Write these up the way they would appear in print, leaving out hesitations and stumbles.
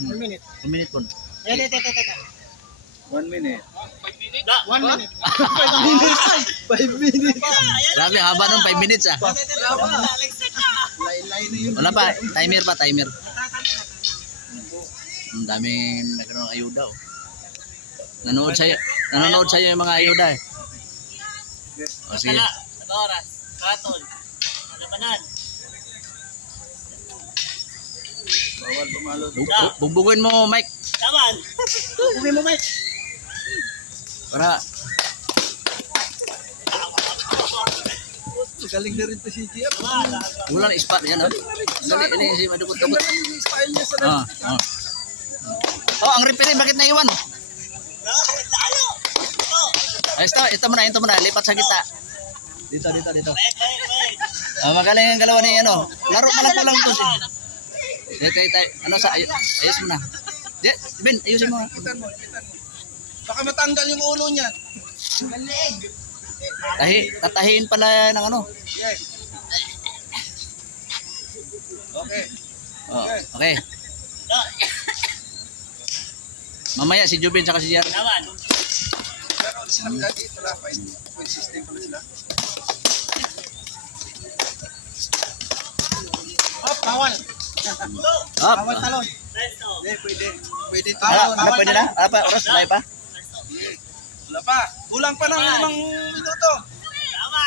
1 minute. 1 minute po. Teka. 1 minute. 1 minute. 5 minutes. Grabe, haba nun 5 minutes ah. Laylay na yun. Wala pa, timer pa, timer. Ang daming nagkaroon ng ayuda oh. Nanonood sa'yo yung mga ayuda eh. O sige. Sa oras. Katol. Labanan. Bawal pumalo. Bugbugin mo, Mike. Taman. Bugin mo, Mike. Para Galing na rin to si Jeff. ulan ispat yan oh. Dali, ini si madukot-dukot. Ganda lang yung style niya sa Ah, ah. Oh, ang referee bakit naiwan? Ay, ito muna, lipat sa kita. Dito. Ah, magaling ang galawan ni ano. Laro pa lang kulang to. Ano sa ayos mo na. Ben, ayusin mo. Itan mo. Baka matanggal yung ulo niya. Tatahiin pala ng ano. Yes. Okay. Oh, okay. Mamaya si Jubin saka si Jerry. Taman. Pero sila lagi pala point system pala sila. Bawal. Up. Bawal talon. Resto. Hindi, pwede. Pwede Ano talon. pwede na? Ano pa? Oras malay pa? Wala pa. Kulang pa ng 5 minuto. Tama.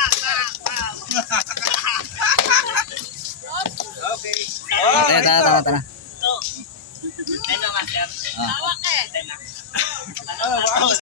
Okay. Okay, tara. Ito. Tena, master. Ah. Hawak eh. Tena. Wow.